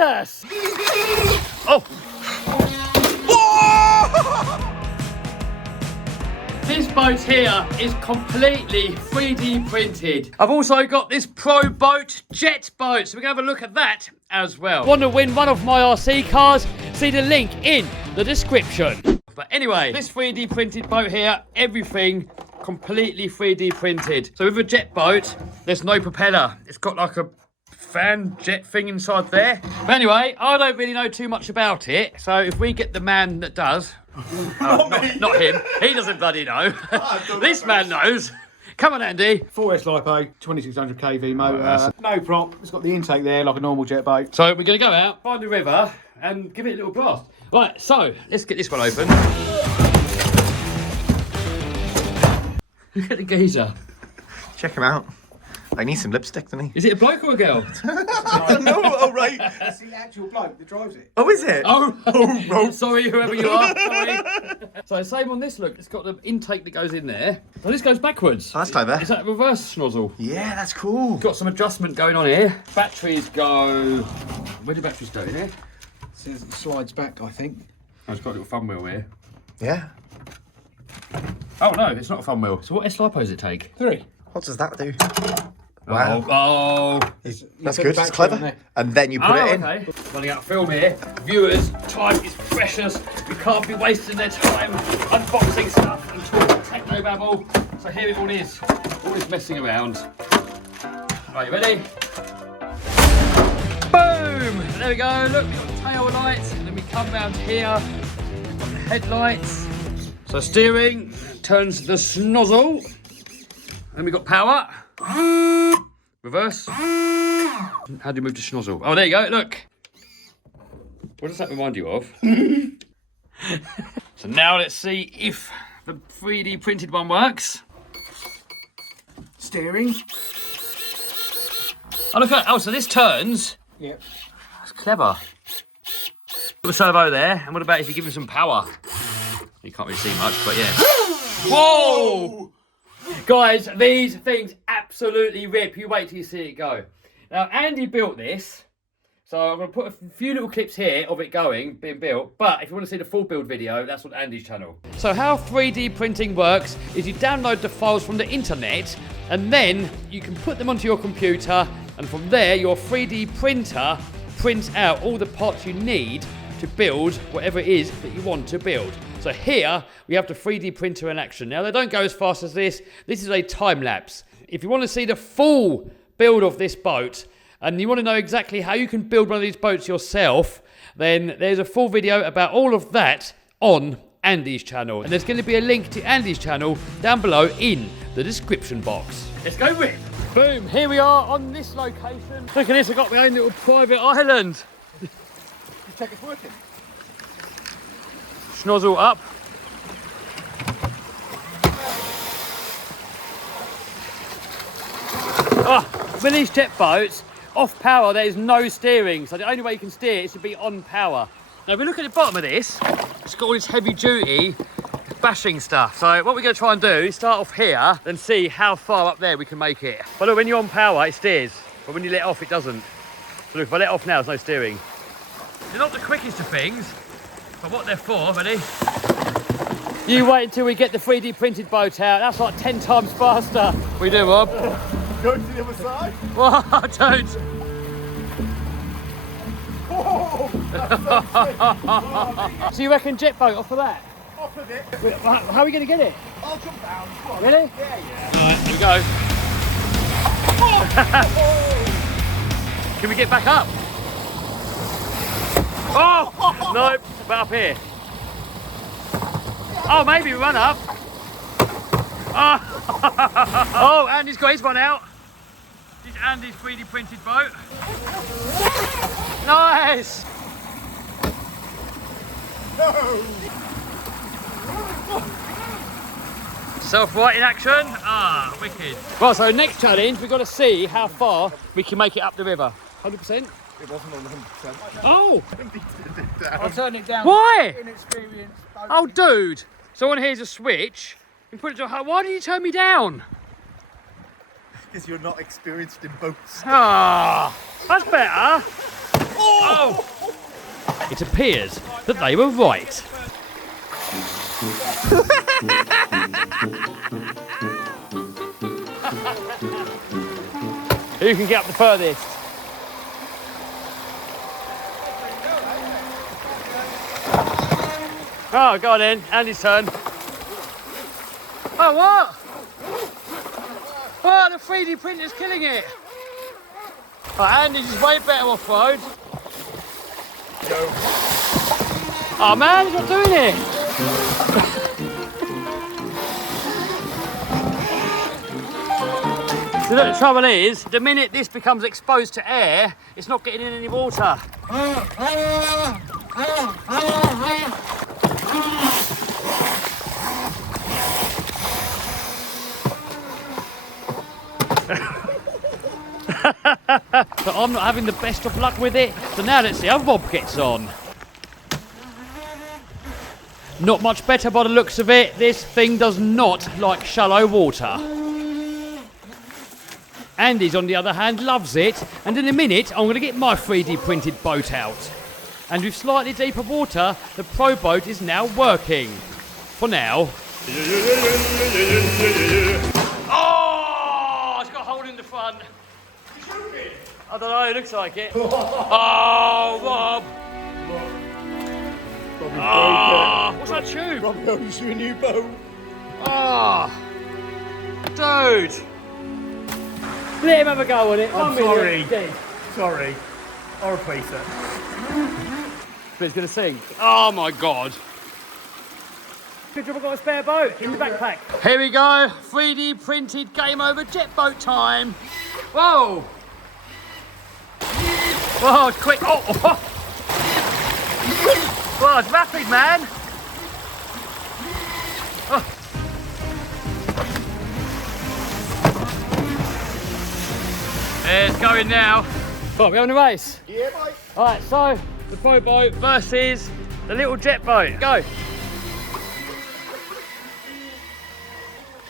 Jesus! Oh! This boat here is completely 3D printed. I've also got this Pro Boat jet boat, so we're going to have a look at that as well. Want to win one of my RC cars? See the link in the description. But anyway, this 3D printed boat here, everything completely 3D printed. So with a jet boat, there's no propeller. It's got like a fan jet thing inside there. But anyway, I don't really know too much about it. So if we get the man that does, not him, he doesn't bloody know. This man knows. Come on, Andy. 4S LiPo, 2600 kV motor. No prop. It's got the intake there like a normal jet boat. So we're going to go out, find the river, and give it a little blast. Right, so let's get this one open. Look at the geezer. Check him out. I need some lipstick, doesn't he? Is it a bloke or a girl? No, oh right. It's the actual bloke that drives it. Oh, is it? Oh, sorry, whoever you are. Sorry. So same on this, look. It's got the intake that goes in there. So this goes backwards. Oh, that's clever. Is that a reverse nozzle? Yeah, that's cool. Got some adjustment going on here. Batteries go... Where do batteries go in here? It says it slides back, I think. Oh, it's got a little thumb wheel here. Yeah. Oh no, it's not a thumb wheel. So what S-LiPo does it take? 3. What does that do? Wow. Oh. That's good, it's clever. And then you put it in. Okay. Running out of film here. Viewers, time is precious. We can't be wasting their time unboxing stuff and talking techno babble. So here it all is. All this messing around. Are you ready? Boom! There we go. Look, we've got the tail lights, and then we come round here. We've got the headlights. So steering turns the snozzle. Then we got power. Reverse. How do you move the schnozzle? Oh, there you go, look. What does that remind you of? So now let's see if the 3D printed one works. Steering. Oh, look at, oh, so this turns. Yep. That's clever. Put a servo there, and what about if you give him some power? You can't really see much, but yeah. Whoa! Guys, these things absolutely rip. You wait till you see it go. Now, Andy built this, so I'm going to put a few little clips here of it being built, but if you want to see the full build video, that's on Andy's channel. So how 3D printing works is you download the files from the internet, and then you can put them onto your computer, and from there, your 3D printer prints out all the parts you need to build whatever it is that you want to build. So here we have the 3D printer in action. Now they don't go as fast as this. This is a time lapse. If you want to see the full build of this boat and you want to know exactly how you can build one of these boats yourself, then there's a full video about all of that on Andy's channel. And there's going to be a link to Andy's channel down below in the description box. Let's go rip. Boom, here we are on this location. Look at this, I've got my own little private island. You check it's working. Schnozzle up. Oh, with these jet boats, off power there is no steering, so the only way you can steer is to be on power. Now if we look at the bottom of this, it's got all this heavy duty bashing stuff. So what we're going to try and do is start off here and see how far up there we can make it. But look, when you're on power it steers, but when you let off it doesn't. So look, if I let off now there's no steering. They're not the quickest of things, but what they're for, ready? You wait until we get the 3D printed boat out. That's like 10 times faster. We do, Rob. Go to the other side. What? Don't. Oh, So you reckon jet boat off of that? off of it. How are we going to get it? I'll jump down. Come on. Really? Yeah, yeah. Alright, here we go. Can we get back up? Oh! Nope, but up here. Oh, maybe we run up. Oh, oh, Andy's got his one out. This is Andy's 3D printed boat. Nice! No. Self-right in action. Ah, wicked. Well, so next challenge, we've got to see how far we can make it up the river. 100%? It wasn't on 100%. Oh! I'll turn it down. Why? Inexperienced. Oh, dude. Someone here's a switch. You put it to a... Why did you turn me down? Because you're not experienced in boats. Ah, that's better. Oh! Oh! It appears that they were right. Who can get up the furthest? Oh, go on then. Andy's turn. Oh, what? Oh, the 3D printer's killing it. Oh, Andy's is way better off-road. Oh man, he's not doing it. So look, the trouble is, the minute this becomes exposed to air, it's not getting in any water. But I'm not having the best of luck with it. So now let's see how Rob gets on. Not much better by the looks of it. This thing does not like shallow water. Andy's, on the other hand, loves it. And in a minute, I'm going to get my 3D printed boat out. And with slightly deeper water, the Pro boat is now working. For now. Oh! It's got a hole in the front. I don't know, it looks like it. Oh, Rob! Oh, what's that tube? Rob owes you a new boat. Oh, dude! Let him have a go on it. I'm sorry. Sorry. I'll replace it. But it's going to sink. Oh my God. Good job I got a spare boat in the backpack. Here we go. 3D printed game over jet boat time. Whoa! Whoa, it's quick. Oh! Whoa, it's rapid, man. Oh. It's going now. Right, we're having a race. Yeah, mate. All right, so the Pro boat versus the little jet boat. Go.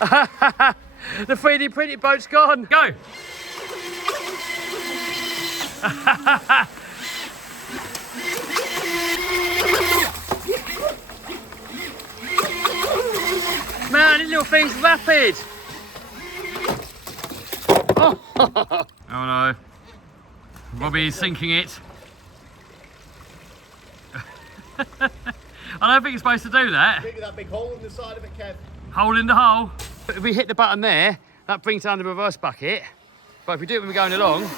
The 3D printed boat's gone. Go. Man, this little thing's rapid. Oh, oh no. Robbie's sinking it. I don't think it's supposed to do that. Look at that big hole in the side of it, Kev. Hole in the hole. If we hit the button there, that brings down the reverse bucket. But if we do it when we're going along.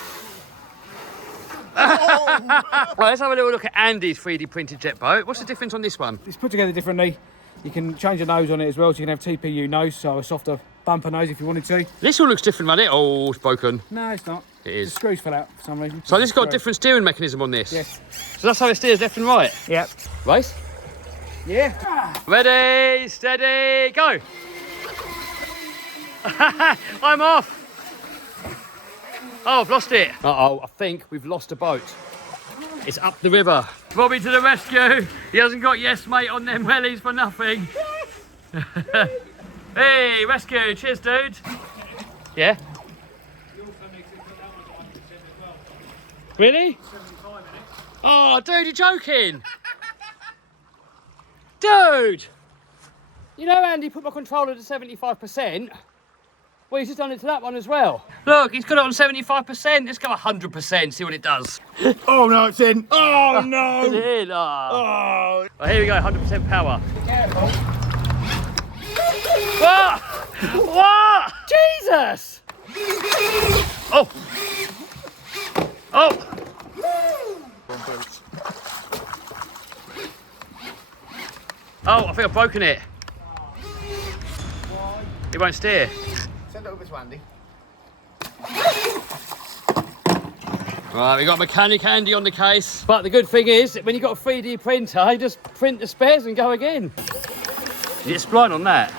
Right, let's have a little look at Andy's 3D printed jet boat. What's the difference on this one? It's put together differently. You can change the nose on it as well, so you can have TPU nose, so a softer bumper nose if you wanted to. This one looks different, doesn't it? Oh, it's broken. No, it's not. It is. The screws fell out for some reason. So this has got a different steering mechanism on this? Yes. So that's how it steers left and right? Yep. Race? Yeah. Ready, steady, go! I'm off! Oh, I've lost it. Uh-oh, I think we've lost a boat. It's up the river. Robbie to the rescue. He hasn't got yes mate on them wellies for nothing. Hey, rescue. Cheers, dude. Yeah? Really? Oh, dude, you're joking. Dude! You know Andy put my controller to 75%? Well, he's just done it to that one as well. Look, he's got it on 75%. Let's go 100%, see what it does. Oh, no, it's in. Oh, no. Is it in? Oh. Well, here we go, 100% power. Be careful. What? What? Jesus! Oh. Oh. Oh, I think I've broken it. It won't steer. Send it over to Andy. Right, we got mechanic Andy on the case. But the good thing is, when you've got a 3D printer, you just print the spares and go again. You get spline on that?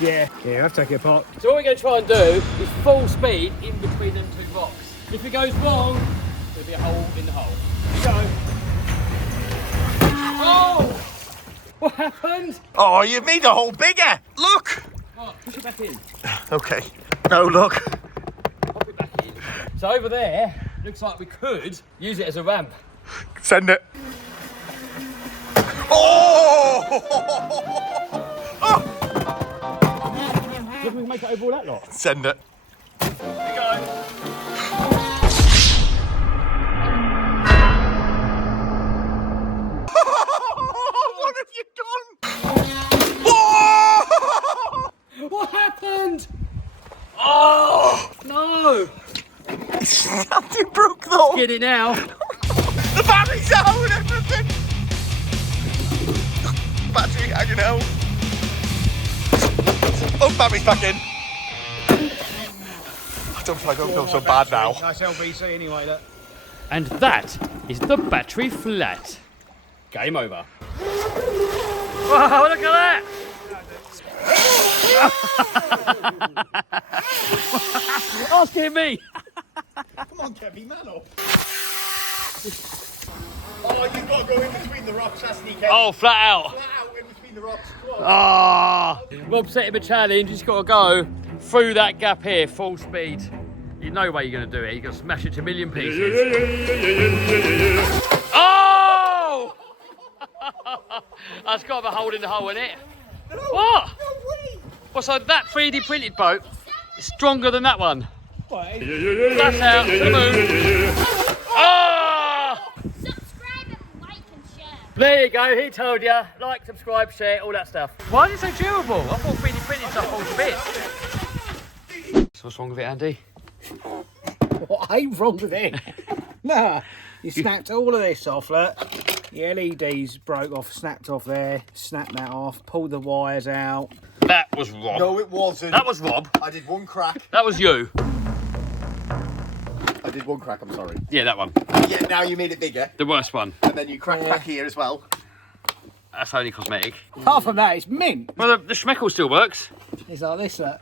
Yeah. Yeah, you have to take it apart. So what we're going to try and do is full speed in between them two rocks. If it goes wrong, there'll be a hole in the hole. Go. Oh! What happened? Oh, you made the hole bigger. Look. Oh, push it back in. Okay. No, look. Pop it back in. So over there, looks like we could use it as a ramp. Send it. Oh! You can make it over all that lot. Send it. What have you done? What happened? Oh no! Something broke though. Get it now. The battery's out and everything. Battery hanging out. Oh, battery's back in. I don't feel so bad now. Nice LBC anyway, look. And that is the battery flat. Game over. Wow, look at that! Asking me. Come on, Kevin, man up. Oh, you've got to go in between the rocks, hasn't he, Kevin? Oh, flat out. Flat out in between the rocks. Come on. Ah! Rob set him a challenge. He's got to go through that gap here, full speed. You know way you're going to do it. You're going to smash it to a million pieces. Oh! That's got a hole in the hole, innit? No, What? No way. Well, so that 3D printed boat is stronger than that one. What? That's out. To the moon. Oh! Subscribe and like and share. There you go. He told you. Like, subscribe, share, all that stuff. Why is it so durable? I thought 3D printed stuff falls to bits. So what's wrong with it, Andy? What ain't wrong with it? Nah, you snapped all of this off, look. The LEDs broke off, snapped off there, snapped that off, pulled the wires out. That was Rob. No, it wasn't. That was Rob. I did one crack. That was you. I did one crack, I'm sorry. Yeah, that one. Yeah, now you made it bigger. The worst one. And then you cracked back here as well. That's only cosmetic. Apart from that, it's mint. Well, the schmeckle still works. It's like this, look.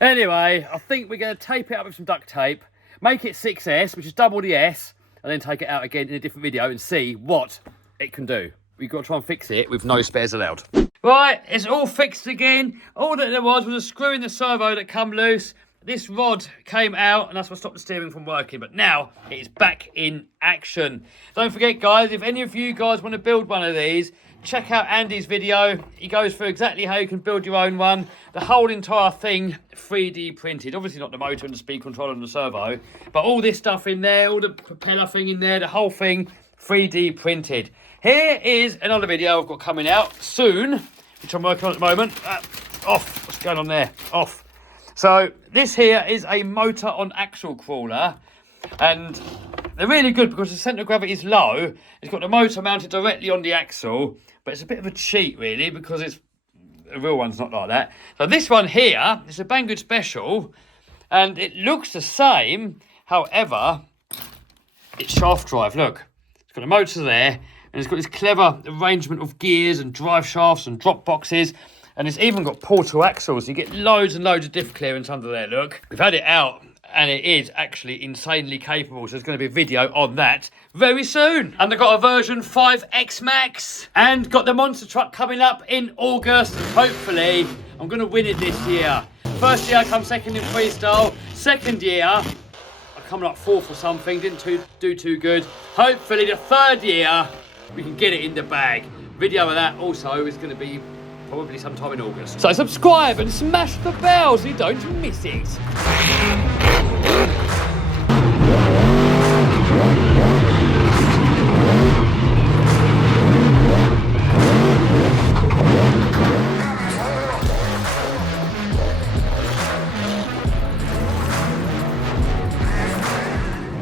Anyway, I think we're going to tape it up with some duct tape, make it 6S, which is double the S, and then take it out again in a different video and see what it can do. We've got to try and fix it with no spares allowed. Right, it's all fixed again. All that there was a screw in the servo that come loose. This rod came out, and that's what stopped the steering from working. But now it is back in action. Don't forget, guys, if any of you guys want to build one of these, check out Andy's video. He goes through exactly how you can build your own one. The whole entire thing 3D printed. Obviously not the motor and the speed control and the servo, but all this stuff in there, all the propeller thing in there, the whole thing 3D printed. Here is another video I've got coming out soon, which I'm working on at the moment. Off. What's going on there? Off. So this here is a motor on axle crawler, and they're really good because the centre of gravity is low. It's got the motor mounted directly on the axle, but it's a bit of a cheat really because it's the real one's not like that. So this one here is a Banggood Special, and it looks the same. However, it's shaft drive. Look, it's got a motor there, and it's got this clever arrangement of gears and drive shafts and drop boxes. And it's even got portal axles. You get loads and loads of diff clearance under there, look. We've had it out, and it is actually insanely capable. So there's going to be a video on that very soon. And I've got a version 5X Max. And got the monster truck coming up in August. Hopefully, I'm going to win it this year. First year, I come second in freestyle. Second year, I come like fourth or something. Didn't do too good. Hopefully, the third year, we can get it in the bag. Video of that also is going to be probably sometime in August. So subscribe and smash the bell so you don't miss it.